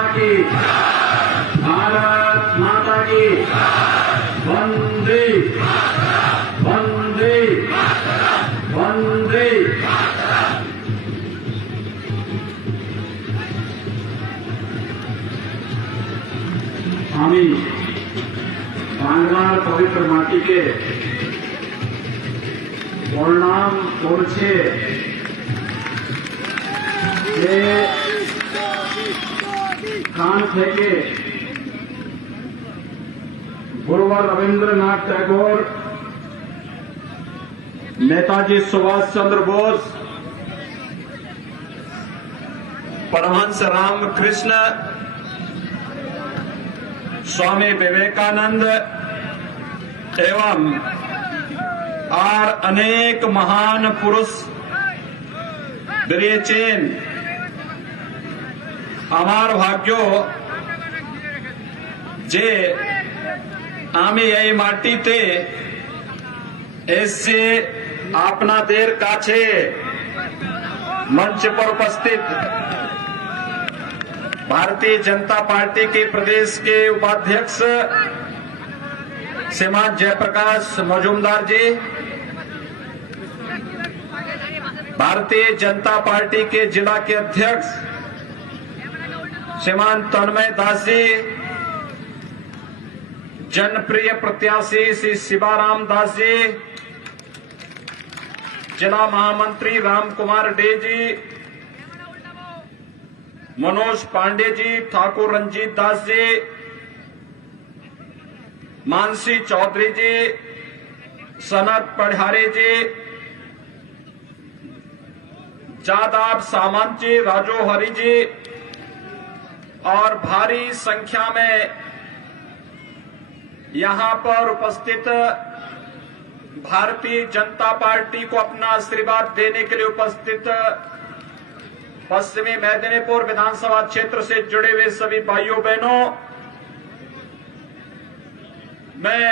माता की, भारत माता की, वंदे वंदे वंदे। আমি বাংলার পবিত্র মাটিকে প্রণাম করছে যে কান থেকে गुरुवर रविंद्रनाथ टैगोर, नेताजी सुभाष चंद्र बोस, परमहंस रामकृष्ण, स्वामी विवेकानंद एवं और अनेक महान पुरुष बेरिएছেন। আমার ভাগ্য যে আমি এই মাটিতে এসে আপনাদের কাছে मंच पर उपस्थित भारतीय जनता पार्टी के प्रदेश के उपाध्यक्ष श्रीमान जयप्रकाश मजूमदार जी, भारतीय जनता पार्टी के जिला के अध्यक्ष श्रीमान तन्मय दास जी, जनप्रिय प्रत्याशी श्री शिवाराम दास जी, जिला महामंत्री राम कुमार डे जी, मनोज पांडे जी, ठाकुर रंजीत दास जी, मानसी चौधरी जी, सनत पढ़ारे जी, जादाब सामंत जी, राजू हरि जी और भारी संख्या में यहां पर उपस्थित भारतीय जनता पार्टी को अपना आशीर्वाद देने के लिए उपस्थित पश्चिमी मेदिनीपुर विधानसभा क्षेत्र से जुड़े हुए सभी भाइयों बहनों, मैं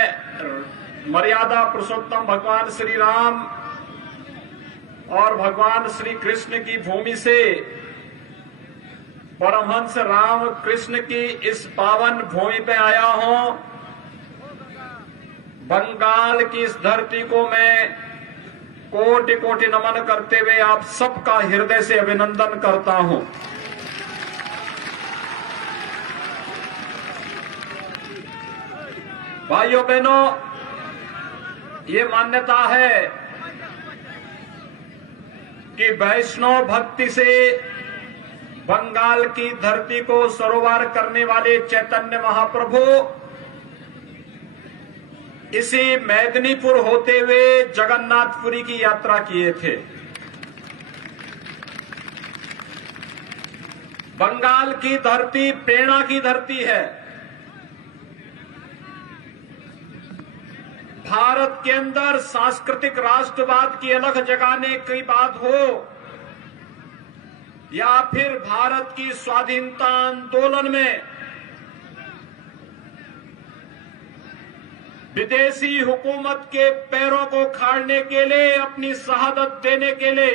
मर्यादा पुरुषोत्तम भगवान श्री राम और भगवान श्री कृष्ण की भूमि से परमहंस राम कृष्ण की इस पावन भूमि पे आया हूं। बंगाल की इस धरती को मैं कोटि कोटि नमन करते हुए आप सबका हृदय से अभिनंदन करता हूं। भाइयों बहनों, ये मान्यता है कि वैष्णव भक्ति से बंगाल की धरती को सरोवर करने वाले चैतन्य महाप्रभु इसी मेदिनीपुर होते हुए जगन्नाथपुरी की यात्रा किए थे। बंगाल की धरती प्रेरणा की धरती है। भारत के अंदर सांस्कृतिक राष्ट्रवाद की अलग जगाने की बात हो या फिर भारत की स्वाधीनता आंदोलन में विदेशी हुकूमत के पैरों को खाड़ने के लिए, अपनी शहादत देने के लिए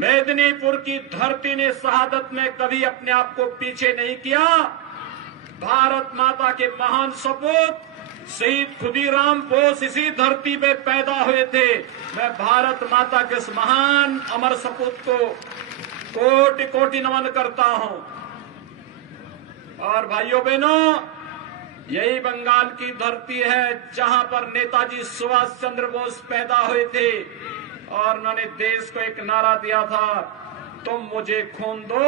मेदिनीपुर की धरती ने शहादत में कभी अपने आप को पीछे नहीं किया। भारत माता के महान सपूत शहीद खुदीराम बोस इसी धरती पे पैदा हुए थे। मैं भारत माता के इस महान अमर सपूत को कोटि कोटि नमन करता हूं। और भाइयों बहनों, यही बंगाल की धरती है जहां पर नेताजी सुभाष चंद्र बोस पैदा हुए थे और उन्होंने देश को एक नारा दिया था, तुम मुझे खून दो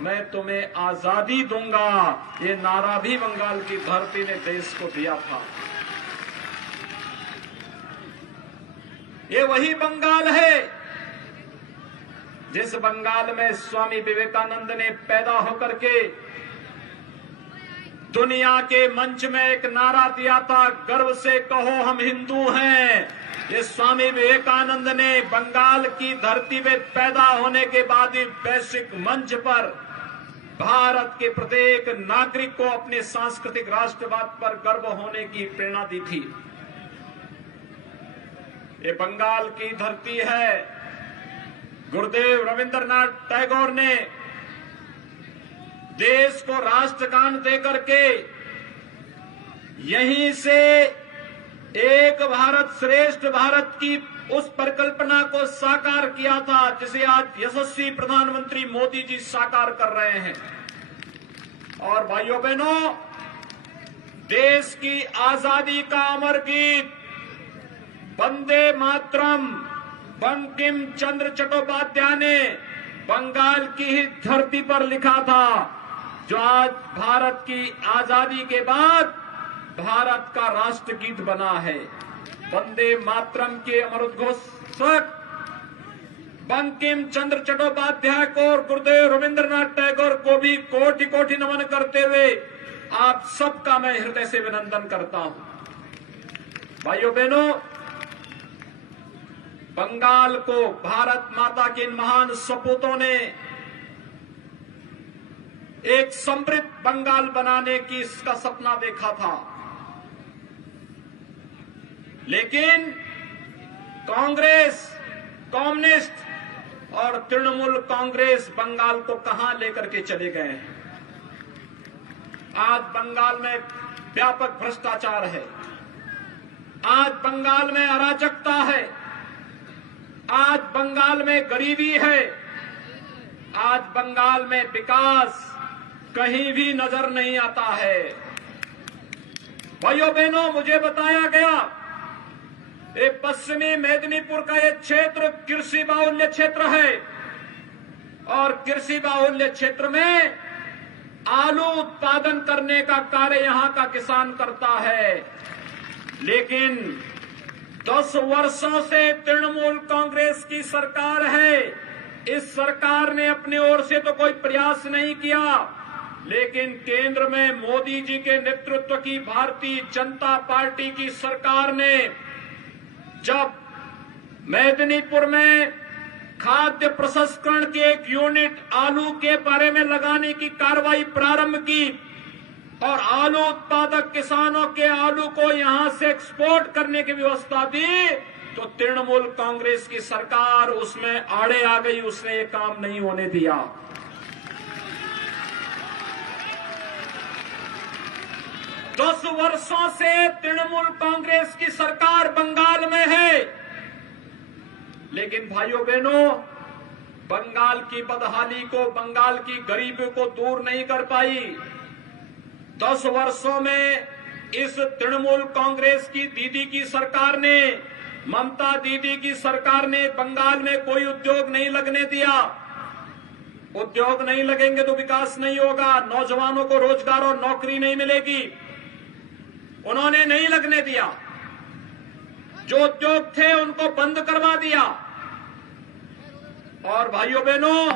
मैं तुम्हें आजादी दूंगा। ये नारा भी बंगाल की धरती ने देश को दिया था। ये वही बंगाल है जिस बंगाल में स्वामी विवेकानंद ने पैदा होकर के दुनिया के मंच में एक नारा दिया था, गर्व से कहो हम हिंदू हैं। ये स्वामी विवेकानंद ने बंगाल की धरती में पैदा होने के बाद ही वैश्विक मंच पर भारत के प्रत्येक नागरिक को अपने सांस्कृतिक राष्ट्रवाद पर गर्व होने की प्रेरणा दी थी। ये बंगाल की धरती है। गुरुदेव रविंद्रनाथ टैगोर ने देश को राष्ट्रगान देकर के यहीं से एक भारत श्रेष्ठ भारत की उस परिकल्पना को साकार किया था जिसे आज यशस्वी प्रधानमंत्री मोदी जी साकार कर रहे हैं। और भाइयों बहनों, देश की आजादी का अमर गीत वंदे मातरम बंकिम चंद्र चट्टोपाध्याय ने बंगाल की ही धरती पर लिखा था, जो आज भारत की आजादी के बाद भारत का राष्ट्रगीत बना है। वंदे मातरम के अमर उद्घोषक बंकिम चंद्र चट्टोपाध्याय को और गुरुदेव रविंद्रनाथ टैगोर को भी कोटि कोटि नमन करते हुए आप सबका मैं हृदय से अभिनंदन करता हूं। भाइयों बहनों, बंगाल को भारत माता के इन महान सपूतों ने एक समृद्ध बंगाल बनाने की इसका सपना देखा था, लेकिन कांग्रेस, कम्युनिस्ट और तृणमूल कांग्रेस बंगाल को कहां लेकर के चले गए हैं। आज बंगाल में व्यापक भ्रष्टाचार है, आज बंगाल में अराजकता है, आज बंगाल में गरीबी है, आज बंगाल में विकास कहीं भी नजर नहीं आता है। भाइयों बहनों, मुझे बताया गया ये पश्चिमी मेदिनीपुर का ये क्षेत्र कृषि बाहुल्य क्षेत्र है और कृषि बाहुल्य क्षेत्र में आलू उत्पादन करने का कार्य यहां का किसान करता है, लेकिन 10 वर्षों से तृणमूल कांग्रेस की सरकार है। इस सरकार ने अपनी ओर से तो कोई प्रयास नहीं किया, लेकिन केंद्र में मोदी जी के नेतृत्व की भारतीय जनता पार्टी की सरकार ने जब मेदिनीपुर में खाद्य प्रसंस्करण के एक यूनिट आलू के बारे में लगाने की कार्रवाई प्रारंभ की और आलू उत्पादक किसानों के आलू को यहां से एक्सपोर्ट करने की व्यवस्था दी, तो तृणमूल कांग्रेस की सरकार उसमें आड़े आ गई, उसने ये काम नहीं होने दिया। दस वर्षों से तृणमूल कांग्रेस की सरकार बंगाल में है, लेकिन भाइयों बहनों, बंगाल की बदहाली को, बंगाल की गरीबी को दूर नहीं कर पाई। 10 वर्षों में इस तृणमूल कांग्रेस की दीदी की सरकार ने, ममता दीदी की सरकार ने बंगाल में कोई उद्योग नहीं लगने दिया। उद्योग नहीं लगेंगे तो विकास नहीं होगा, नौजवानों को रोजगार और नौकरी नहीं मिलेगी। उन्होंने नहीं लगने दिया, जो उद्योग थे उनको बंद करवा दिया। और भाइयों बहनों,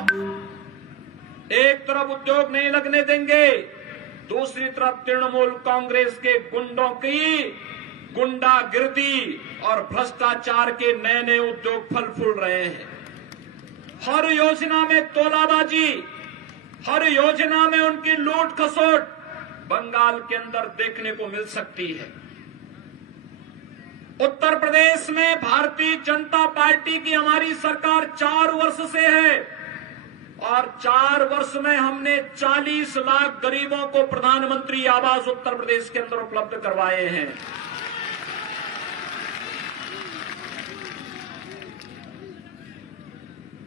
एक तरफ उद्योग नहीं लगने देंगे, दूसरी तरफ तृणमूल कांग्रेस के गुंडों की गुंडागिर्दी और भ्रष्टाचार के नए नए उद्योग फल फूल रहे हैं। हर योजना में तोलाबाजी, हर योजना में उनकी लूट खसोट बंगाल के अंदर देखने को मिल सकती है। उत्तर प्रदेश में भारतीय जनता पार्टी की हमारी सरकार 4 वर्ष से है और 4 वर्ष में हमने 40 लाख गरीबों को प्रधानमंत्री आवास उत्तर प्रदेश के अंदर उपलब्ध करवाए हैं।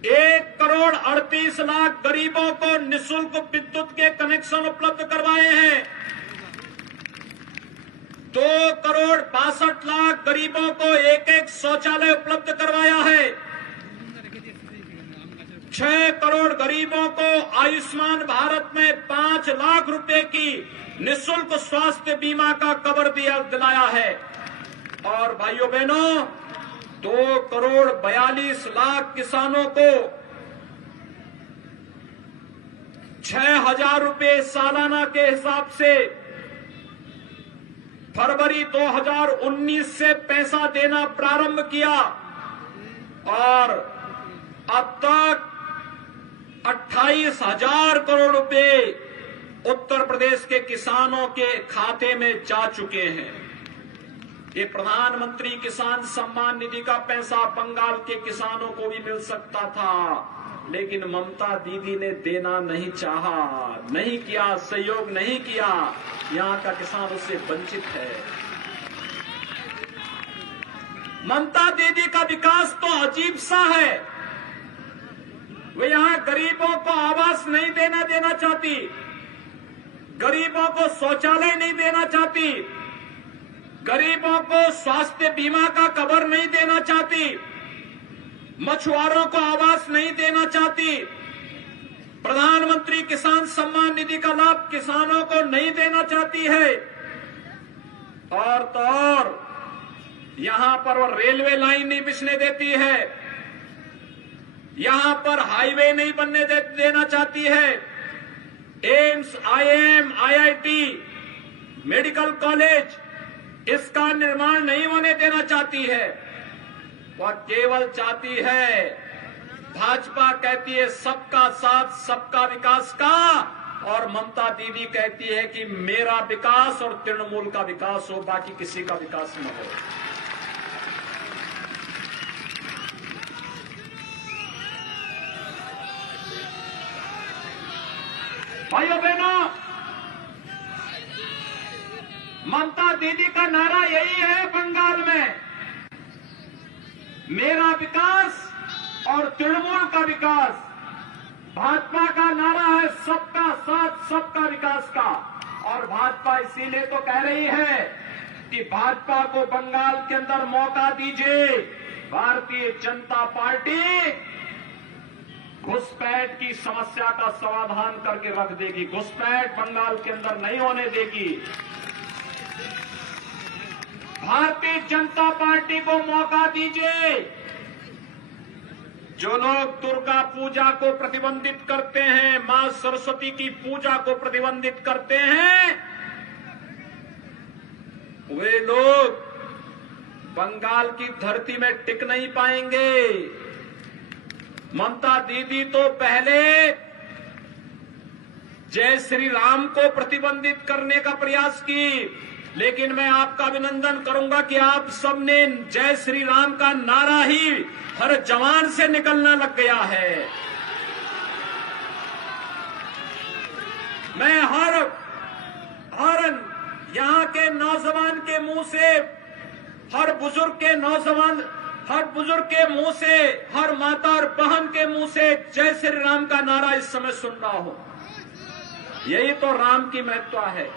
एक करोड़ 38 लाख गरीबों को निःशुल्क विद्युत के कनेक्शन उपलब्ध करवाए हैं। 2 करोड़ 62 लाख गरीबों को एक शौचालय उपलब्ध करवाया है। 6 करोड़ गरीबों को आयुष्मान भारत में 5 लाख रुपए की निःशुल्क स्वास्थ्य बीमा का कवर दिलाया है। और भाइयों बहनों, 2 करोड़ 42 लाख किसानों को 6,000 रुपए सालाना के हिसाब से फरवरी 2019 से पैसा देना प्रारंभ किया और अब तक 28,000 करोड़ रुपए उत्तर प्रदेश के किसानों के खाते में जा चुके हैं। ये प्रधानमंत्री किसान सम्मान निधि का पैसा बंगाल के किसानों को भी मिल सकता था, लेकिन ममता दीदी ने देना नहीं चाहा, नहीं किया, सहयोग नहीं किया। यहां का किसान उससे वंचित है। ममता दीदी का विकास तो अजीब सा है। वे यहां गरीबों को आवास नहीं देना चाहती, गरीबों को शौचालय नहीं देना चाहती, गरीबों को स्वास्थ्य बीमा का कवर नहीं देना चाहती, मछुआरों को आवास नहीं देना चाहती, प्रधानमंत्री किसान सम्मान निधि का लाभ किसानों को नहीं देना चाहती है। और तो और यहां पर वो रेलवे लाइन नहीं बिछने देती है, यहां पर हाईवे नहीं बनने देना चाहती है, AIIMS, IM, IIT, medical college इसका निर्माण नहीं होने देना चाहती है। वह केवल चाहती है, भाजपा कहती है सबका साथ सबका विकास का, और ममता दीदी कहती है कि मेरा विकास और तृणमूल का विकास हो, बाकी किसी का विकास न हो। भाइयों बहनों, ममता दीदी का नारा यही है बंगाल में, मेरा विकास और तृणमूल का विकास। भाजपा का नारा है सबका साथ सबका विकास का, और भाजपा इसीलिए तो कह रही है कि भाजपा को बंगाल के अंदर मौका दीजिए। भारतीय जनता पार्टी घुसपैठ की समस्या का समाधान करके रख देगी, घुसपैठ बंगाल के अंदर नहीं होने देगी। भारतीय जनता पार्टी को मौका दीजिए। जो लोग दुर्गा पूजा को प्रतिबंधित करते हैं, मां सरस्वती की पूजा को प्रतिबंधित करते हैं, वे लोग बंगाल की धरती में टिक नहीं पाएंगे। ममता दीदी तो पहले जय श्री राम को प्रतिबंधित करने का प्रयास की, लेकिन मैं आपका अभिनंदन करूंगा कि आप सबने जय श्री राम का नारा ही हर जवान से निकलना लग गया है। मैं हर यहां के नौजवान के मुंह से, हर बुजुर्ग के मुंह से, हर माता और बहन के मुंह से जय श्री राम का नारा इस समय सुन रहा हूं। यही तो राम की महत्ता है।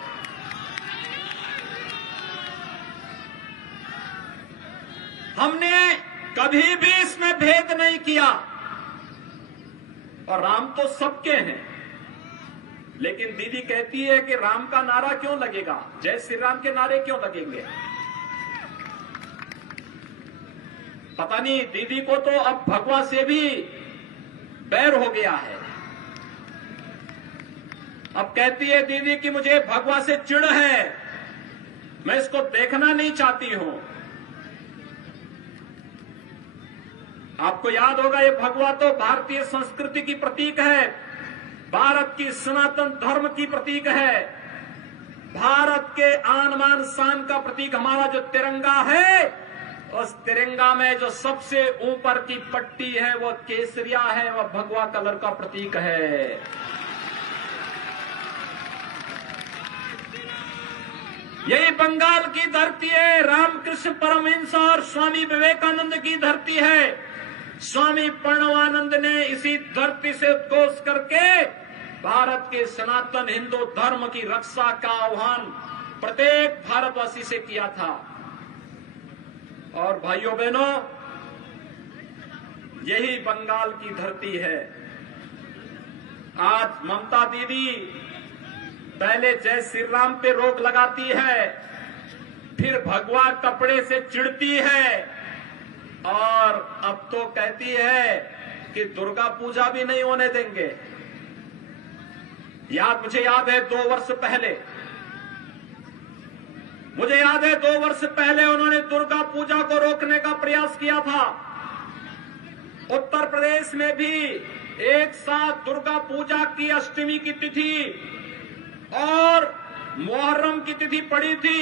हमने कभी भी इसमें भेद नहीं किया, और राम तो सबके हैं, लेकिन दीदी कहती है कि राम का नारा क्यों लगेगा, जय श्री राम के नारे क्यों लगेंगे। पता नहीं दीदी को तो अब भगवा से भी बैर हो गया है। अब कहती है दीदी कि मुझे भगवा से चिढ़ है, मैं इसको देखना नहीं चाहती हूं। आपको याद होगा ये भगवा तो भारतीय संस्कृति की प्रतीक है, भारत की सनातन धर्म की प्रतीक है, भारत के आन बान शान का प्रतीक। हमारा जो तिरंगा है, उस तिरंगा में जो सबसे ऊपर की पट्टी है वो केसरिया है, वह भगवा कलर का प्रतीक है। यही बंगाल की धरती है, रामकृष्ण परमहंस और स्वामी विवेकानंद की धरती है। स्वामी प्रणवानंद ने इसी धरती से उद्घोष करके भारत के सनातन हिंदू धर्म की रक्षा का आह्वान प्रत्येक भारतवासी से किया था। और भाइयों बहनों, यही बंगाल की धरती है। आज ममता दीदी पहले जय श्री राम पे रोक लगाती है, फिर भगवा कपड़े से चिढ़ती है, और अब तो कहती है कि दुर्गा पूजा भी नहीं होने देंगे। मुझे याद है 2 वर्ष पहले उन्होंने दुर्गा पूजा को रोकने का प्रयास किया था। उत्तर प्रदेश में भी एक साथ दुर्गा पूजा की अष्टमी की तिथि और मुहर्रम की तिथि पड़ी थी,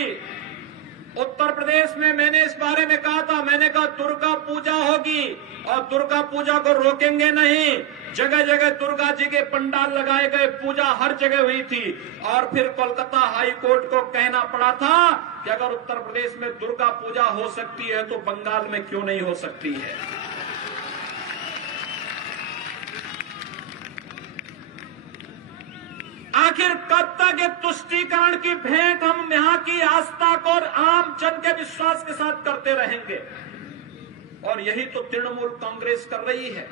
उत्तर प्रदेश में मैंने इस बारे में कहा था, मैंने कहा दुर्गा पूजा होगी और दुर्गा पूजा को रोकेंगे नहीं। जगह जगह दुर्गा जी के पंडाल लगाए गए, पूजा हर जगह हुई थी। और फिर कोलकाता हाई कोर्ट को कहना पड़ा था कि अगर उत्तर प्रदेश में दुर्गा पूजा हो सकती है तो बंगाल में क्यों नहीं हो सकती है। आखिर कब तक ये तुष्टीकरण की भेंट हम यहां की आस्था को और आम जन के विश्वास के साथ करते रहेंगे? और यही तो तृणमूल कांग्रेस कर रही है।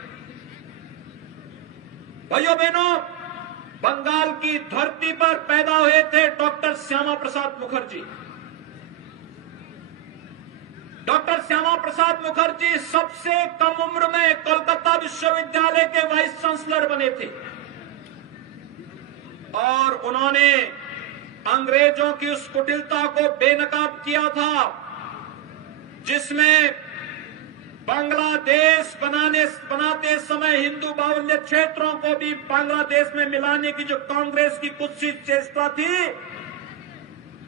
भाइयों बहनों, बंगाल की धरती पर पैदा हुए थे डॉक्टर श्यामा प्रसाद मुखर्जी। डॉक्टर श्यामा प्रसाद मुखर्जी सबसे कम उम्र में कोलकाता विश्वविद्यालय के वाइस चांसलर बने थे और उन्होंने अंग्रेजों की उस कुटिलता को बेनकाब किया था जिसमें बांग्लादेश बनाते समय हिंदू बाहुल्य क्षेत्रों को भी बांग्लादेश में मिलाने की जो कांग्रेस की कुत्सित चेष्टा थी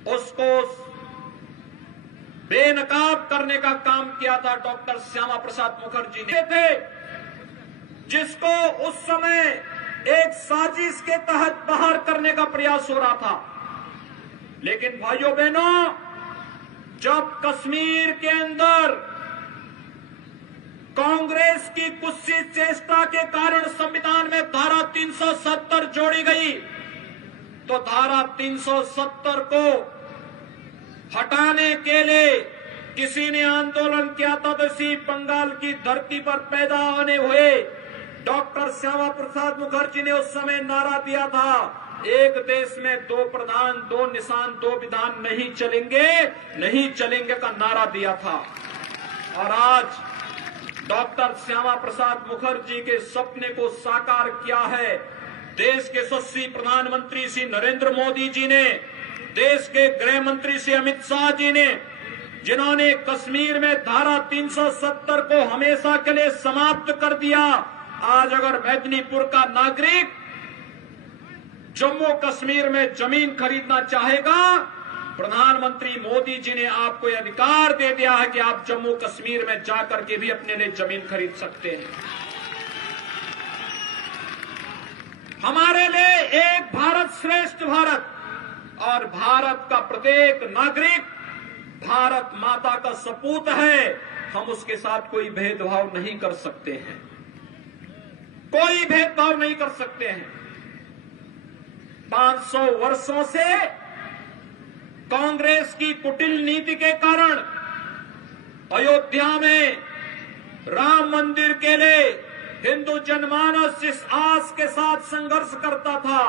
उसको बेनकाब करने का काम किया था डॉक्टर श्यामा प्रसाद मुखर्जी ने थे, जिसको उस समय एक साजिश के तहत बाहर करने का प्रयास हो रहा था। लेकिन भाइयों बहनों, जब कश्मीर के अंदर कांग्रेस की कुत्सित चेष्टा के कारण संविधान में धारा 370 जोड़ी गई तो धारा 370 को हटाने के लिए किसी ने आंदोलन किया था। तो इसी बंगाल की धरती पर पैदा होने हुए डॉक्टर श्यामा प्रसाद मुखर्जी ने उस समय नारा दिया था, एक देश में दो प्रधान, दो निशान, दो विधान नहीं चलेंगे का नारा दिया था। और आज डॉक्टर श्यामा प्रसाद मुखर्जी के सपने को साकार किया है देश के यशस्वी प्रधानमंत्री श्री नरेंद्र मोदी जी ने, देश के गृह मंत्री श्री अमित शाह जी ने, जिन्होंने कश्मीर में धारा 370 को हमेशा के लिए समाप्त कर दिया। आज अगर मेदिनीपुर का नागरिक जम्मू कश्मीर में जमीन खरीदना चाहेगा, प्रधानमंत्री मोदी जी ने आपको यह अधिकार दे दिया है कि आप जम्मू कश्मीर में जाकर के भी अपने लिए जमीन खरीद सकते हैं। हमारे लिए एक भारत श्रेष्ठ भारत और भारत का प्रत्येक नागरिक भारत माता का सपूत है। हम उसके साथ कोई भेदभाव नहीं कर सकते हैं, कोई भेदभाव नहीं कर सकते हैं। 500 वर्षों से कांग्रेस की कुटिल नीति के कारण अयोध्या में राम मंदिर के लिए हिंदू जनमानस जिस आस के साथ संघर्ष करता था,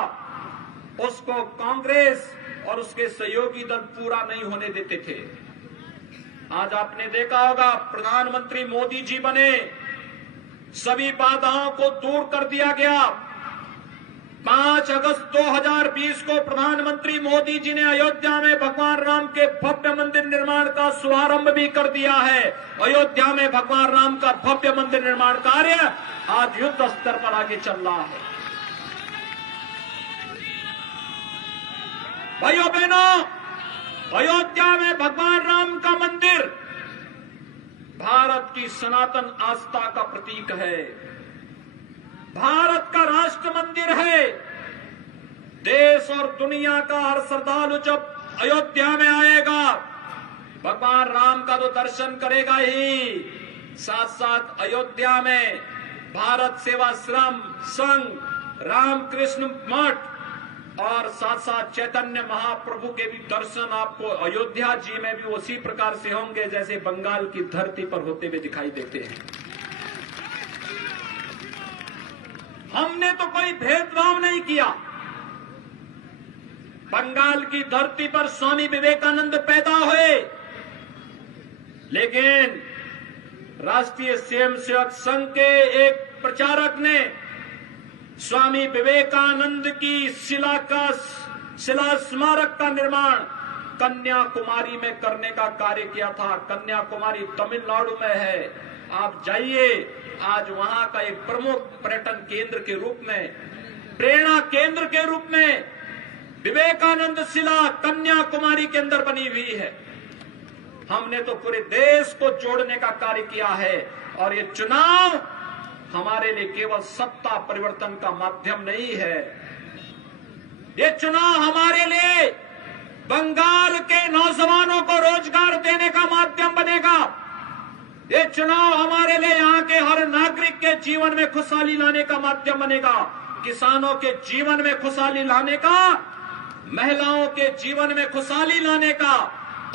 उसको कांग्रेस और उसके सहयोगी दल पूरा नहीं होने देते थे। आज आपने देखा होगा, प्रधानमंत्री मोदी जी बने, सभी बाधाओं को दूर कर दिया गया। 5 अगस्त 2020 को प्रधानमंत्री मोदी जी ने अयोध्या में भगवान राम के भव्य मंदिर निर्माण का शुभारंभ भी कर दिया है। अयोध्या में भगवान राम का भव्य मंदिर निर्माण कार्य आज युद्ध स्तर पर आगे चल रहा है। भाइयों बहनों, अयोध्या में भगवान राम का मंदिर भारत की सनातन आस्था का प्रतीक है, भारत का राष्ट्र मंदिर है। देश और दुनिया का हर श्रद्धालु जब अयोध्या में आएगा, भगवान राम का तो दर्शन करेगा ही, साथ साथ अयोध्या में भारत सेवाश्रम संघ, रामकृष्ण मठ और साथ साथ चैतन्य महाप्रभु के भी दर्शन आपको अयोध्या जी में भी उसी प्रकार से होंगे जैसे बंगाल की धरती पर होते हुए दिखाई देते हैं। हमने तो कोई भेदभाव नहीं किया। बंगाल की धरती पर स्वामी विवेकानंद पैदा हुए, लेकिन राष्ट्रीय स्वयंसेवक संघ के एक प्रचारक ने स्वामी विवेकानंद की शिला स्मारक का निर्माण कन्याकुमारी में करने का कार्य किया था। कन्याकुमारी तमिलनाडु में है, आप जाइए, आज वहां का एक प्रमुख पर्यटन केंद्र के रूप में, प्रेरणा केंद्र के रूप में विवेकानंद शिला कन्याकुमारी के अंदर बनी हुई है। हमने तो पूरे देश को जोड़ने का कार्य किया है। और ये चुनाव हमारे लिए केवल सत्ता परिवर्तन का माध्यम नहीं है, ये चुनाव हमारे लिए बंगाल के नौजवानों को रोजगार देने का माध्यम बनेगा। ये चुनाव हमारे लिए यहाँ के हर नागरिक के जीवन में खुशहाली लाने का माध्यम बनेगा, किसानों के जीवन में खुशहाली लाने का, महिलाओं के जीवन में खुशहाली लाने का,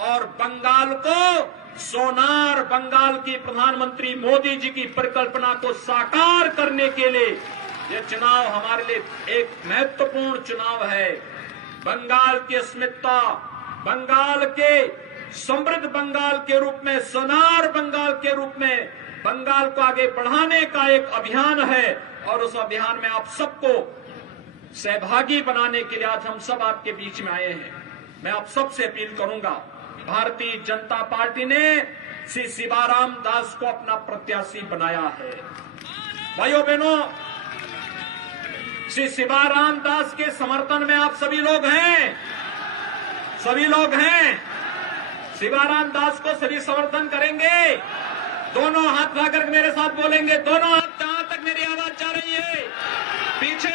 और बंगाल को सोनार बंगाल की प्रधानमंत्री मोदी जी की परिकल्पना को साकार करने के लिए यह चुनाव हमारे लिए एक महत्वपूर्ण चुनाव है। बंगाल की अस्मिता, बंगाल के समृद्ध बंगाल के रूप में, सोनार बंगाल के रूप में बंगाल को आगे बढ़ाने का एक अभियान है। और उस अभियान में आप सबको सहभागी बनाने के लिए आज हम सब आपके बीच में आए हैं। मैं आप सबसे अपील करूंगा, भारतीय जनता पार्टी ने श्री शिवाराम दास को अपना प्रत्याशी बनाया है। भाइयों बहनों, श्री शिवाराम दास के समर्थन में आप सभी लोग हैं, सभी लोग हैं। शिवाराम दास को सभी समर्थन करेंगे। दोनों हाथ उठाकर मेरे साथ बोलेंगे, दोनों हाथ जहां तक मेरी आवाज जा रही है, पीछे